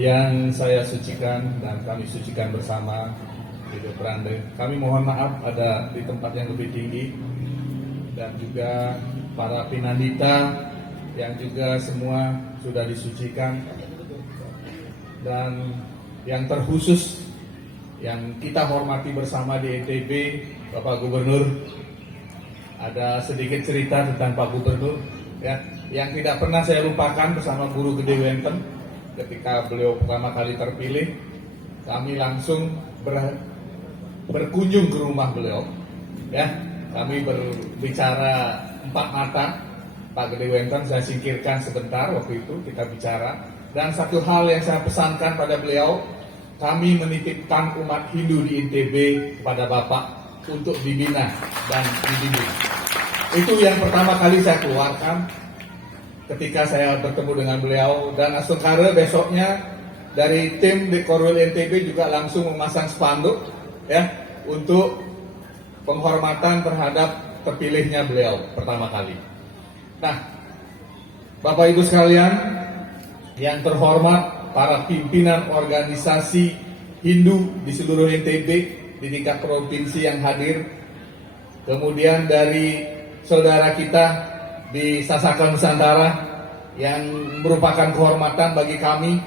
yang saya sucikan dan kami sucikan bersama Hidup Rande. Kami mohon maaf ada di tempat yang lebih tinggi dan juga para pinandita yang juga semua sudah disucikan, dan yang terkhusus yang kita hormati bersama di NTB, Bapak Gubernur. Ada sedikit cerita tentang Pak Gubernur ya, yang tidak pernah saya lupakan bersama Guru Gede Wenten. Ketika beliau pertama kali terpilih, kami langsung berkunjung ke rumah beliau ya. Kami berbicara empat mata. Pak Gede Wenten saya singkirkan sebentar, waktu itu kita bicara, dan satu hal yang saya pesankan pada beliau, kami menitipkan umat Hindu di NTB kepada Bapak untuk dibina dan dididik. Itu yang pertama kali saya keluarkan ketika saya bertemu dengan beliau, dan asungkara besoknya dari tim di Korwil NTB juga langsung memasang spanduk ya untuk penghormatan terhadap terpilihnya beliau pertama kali. Nah, Bapak Ibu sekalian yang terhormat, para pimpinan organisasi Hindu di seluruh NTB di tingkat provinsi yang hadir, kemudian dari saudara kita di Sasaka Nusantara yang merupakan kehormatan bagi kami,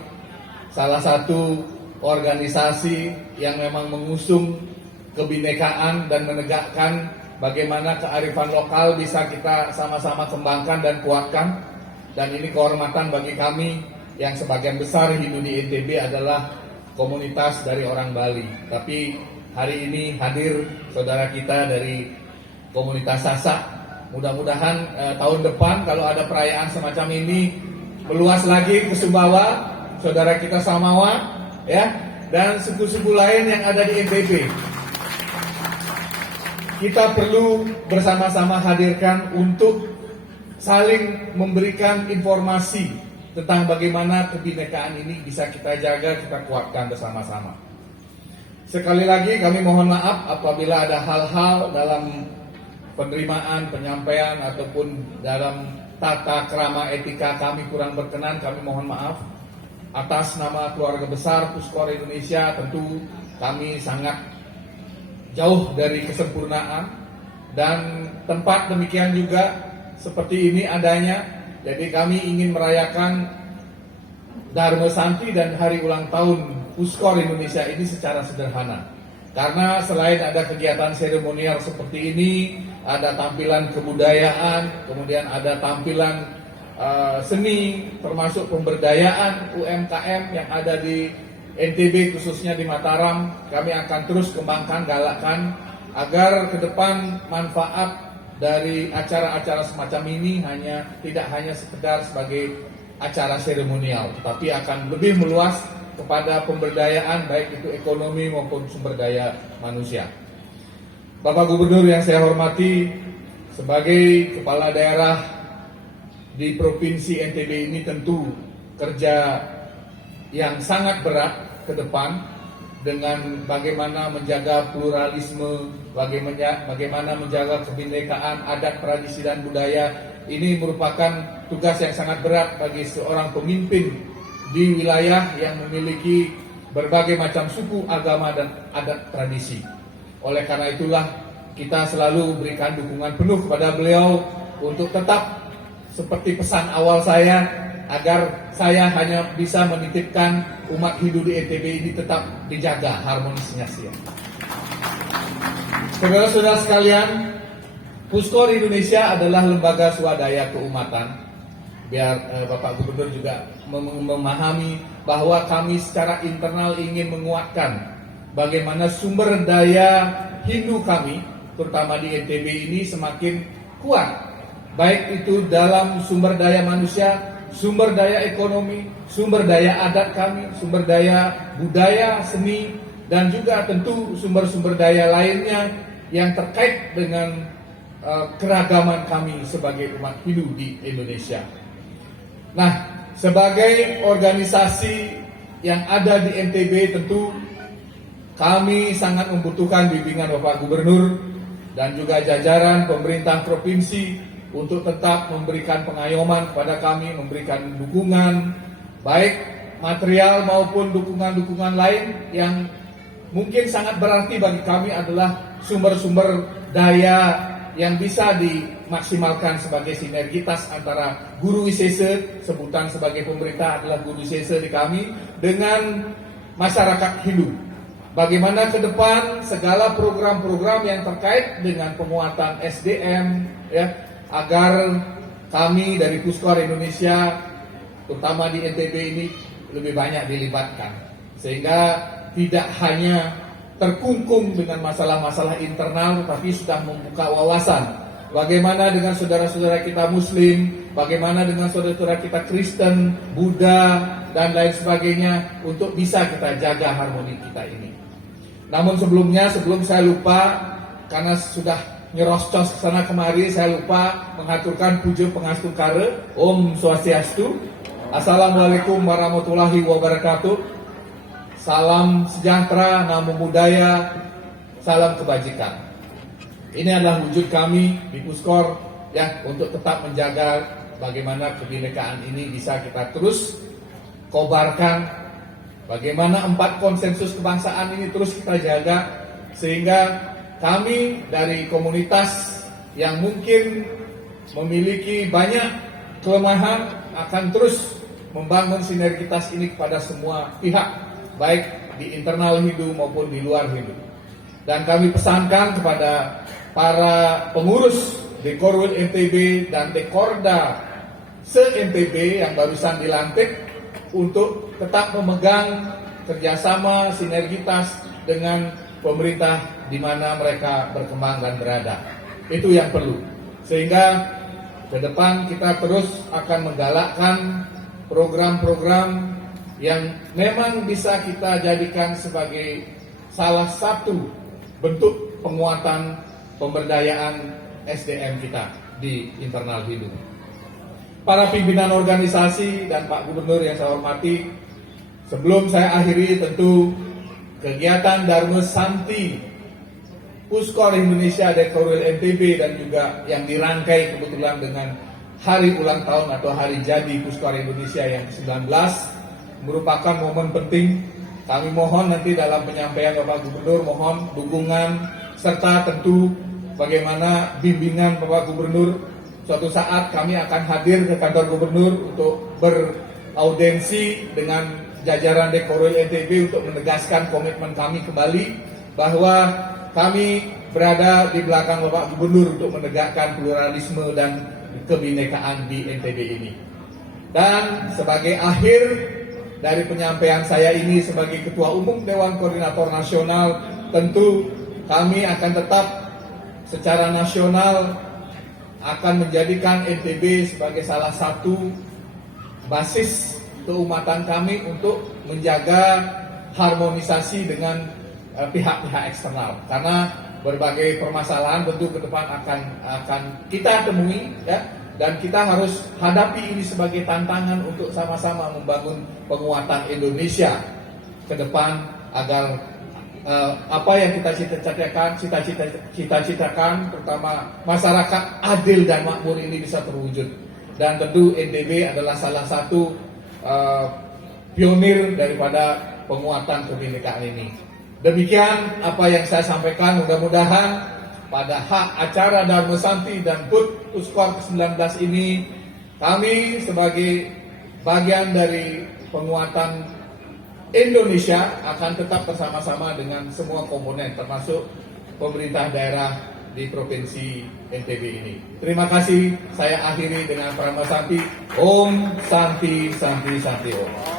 salah satu organisasi yang memang mengusung kebinekaan dan menegakkan bagaimana kearifan lokal bisa kita sama-sama kembangkan dan kuatkan. Dan ini kehormatan bagi kami yang sebagian besar Hindu di NTB adalah komunitas dari orang Bali. Tapi hari ini hadir saudara kita dari komunitas Sasak. Mudah-mudahan tahun depan kalau ada perayaan semacam ini meluas lagi ke Sumbawa, saudara kita Samawa ya, dan suku-suku lain yang ada di NTB. Kita perlu bersama-sama hadirkan untuk saling memberikan informasi tentang bagaimana kebinekaan ini bisa kita jaga, kita kuatkan bersama-sama. Sekali lagi kami mohon maaf apabila ada hal-hal dalam penerimaan, penyampaian ataupun dalam tata krama etika kami kurang berkenan, kami mohon maaf. Atas nama keluarga besar Puskor Indonesia, tentu kami sangat jauh dari kesempurnaan, dan tempat demikian juga seperti ini adanya. Jadi kami ingin merayakan Dharma Santi dan hari ulang tahun Puskor Indonesia ini secara sederhana. Karena selain ada kegiatan seremonial seperti ini, ada tampilan kebudayaan, kemudian ada tampilan seni, termasuk pemberdayaan UMKM yang ada di NTB khususnya di Mataram. Kami akan terus kembangkan, galakkan agar ke depan manfaat dari acara-acara semacam ini tidak hanya sekedar sebagai acara seremonial, tetapi akan lebih meluas kepada pemberdayaan baik itu ekonomi maupun sumber daya manusia. Bapak Gubernur yang saya hormati, sebagai kepala daerah di Provinsi NTB ini tentu kerja yang sangat berat ke depan dengan bagaimana menjaga pluralisme, bagaimana menjaga kebinekaan adat, tradisi dan budaya. Ini merupakan tugas yang sangat berat bagi seorang pemimpin di wilayah yang memiliki berbagai macam suku, agama dan adat tradisi. Oleh karena itulah kita selalu berikan dukungan penuh kepada beliau untuk tetap seperti pesan awal saya, agar saya hanya bisa menitipkan umat Hindu di NTB ini tetap dijaga harmonisnya. Saudara-saudara sekalian, Puskor Indonesia adalah lembaga swadaya keumatan. Biar Bapak Gubernur juga memahami bahwa kami secara internal ingin menguatkan bagaimana sumber daya Hindu kami, terutama di NTB ini semakin kuat, baik itu dalam sumber daya manusia, sumber daya ekonomi, sumber daya adat kami, sumber daya budaya, seni, dan juga tentu sumber-sumber daya lainnya yang terkait dengan keragaman kami sebagai umat Hindu di Indonesia. Nah, sebagai organisasi yang ada di NTB, tentu kami sangat membutuhkan bimbingan Bapak Gubernur dan juga jajaran pemerintah provinsi untuk tetap memberikan pengayoman kepada kami, memberikan dukungan baik material maupun dukungan-dukungan lain yang mungkin sangat berarti bagi kami adalah sumber-sumber daya yang bisa dimaksimalkan sebagai sinergitas antara guru ICC, sebutan sebagai pemerintah adalah guru ICC di kami, dengan masyarakat Hindu. Bagaimana ke depan segala program-program yang terkait dengan penguatan SDM, ya, agar kami dari Puskor Indonesia, terutama di NTB ini, lebih banyak dilibatkan, sehingga tidak hanya terkungkung dengan masalah-masalah internal, tapi sudah membuka wawasan. Bagaimana dengan saudara-saudara kita Muslim, bagaimana dengan saudara-saudara kita Kristen, Buddha, dan lain sebagainya, untuk bisa kita jaga harmoni kita ini. Namun sebelumnya, sebelum saya lupa, karena sudah nyerocos sana kemari, saya lupa mengaturkan puja pengastu kare. Om Swastiastu. Assalamualaikum warahmatullahi wabarakatuh. Salam sejahtera, namo buddhaya, salam kebajikan. Ini adalah wujud kami di Puskor, ya, untuk tetap menjaga bagaimana kebinekaan ini bisa kita terus kobarkan. Bagaimana 4 konsensus kebangsaan ini terus kita jaga, sehingga kami dari komunitas yang mungkin memiliki banyak kelemahan akan terus membangun sinergitas ini kepada semua pihak, baik di internal Hindu maupun di luar Hindu. Dan kami pesankan kepada para pengurus Dekorwil NTB dan Dekorda se-NTB yang barusan dilantik untuk tetap memegang kerjasama sinergitas dengan pemerintah di mana mereka berkembang dan berada. Itu yang perlu. Sehingga ke depan kita terus akan menggalakkan program-program yang memang bisa kita jadikan sebagai salah satu bentuk penguatan pemberdayaan SDM kita di internal Hindu. Para pimpinan organisasi dan Pak Gubernur yang saya hormati, sebelum saya akhiri, tentu kegiatan Dharma Santi Puskor Indonesia Dekorwil NTB dan juga yang dirangkai kebetulan dengan hari ulang tahun atau hari jadi Puskor Indonesia yang ke-19 merupakan momen penting. Kami mohon nanti dalam penyampaian Bapak Gubernur, mohon dukungan serta tentu bagaimana bimbingan Bapak Gubernur. Suatu saat kami akan hadir ke kantor Gubernur untuk beraudensi dengan jajaran Dekorwil NTB untuk menegaskan komitmen kami kembali bahwa kami berada di belakang Bapak Gubernur untuk menegakkan pluralisme dan kebinekaan di NTB ini. Dan sebagai akhir dari penyampaian saya ini sebagai Ketua Umum Dewan Koordinator Nasional, tentu kami akan tetap secara nasional akan menjadikan NTB sebagai salah satu basis keumatan kami untuk menjaga harmonisasi dengan pihak-pihak eksternal. Karena berbagai permasalahan tentu ke depan akan kita temui, ya, dan kita harus hadapi ini sebagai tantangan untuk sama-sama membangun penguatan Indonesia ke depan agar apa yang kita cita-citakan, terutama masyarakat adil dan makmur ini bisa terwujud. Dan tentu NTB adalah salah satu pionir daripada penguatan kebinekaan ini. Demikian apa yang saya sampaikan, mudah-mudahan pada hak acara Dharma Santi dan PUT Puskor ke-19 ini, kami sebagai bagian dari penguatan Indonesia akan tetap bersama-sama dengan semua komponen, termasuk pemerintah daerah di Provinsi NTB ini. Terima kasih, saya akhiri dengan Pranama Santi. Om Santi Santi Santi Om.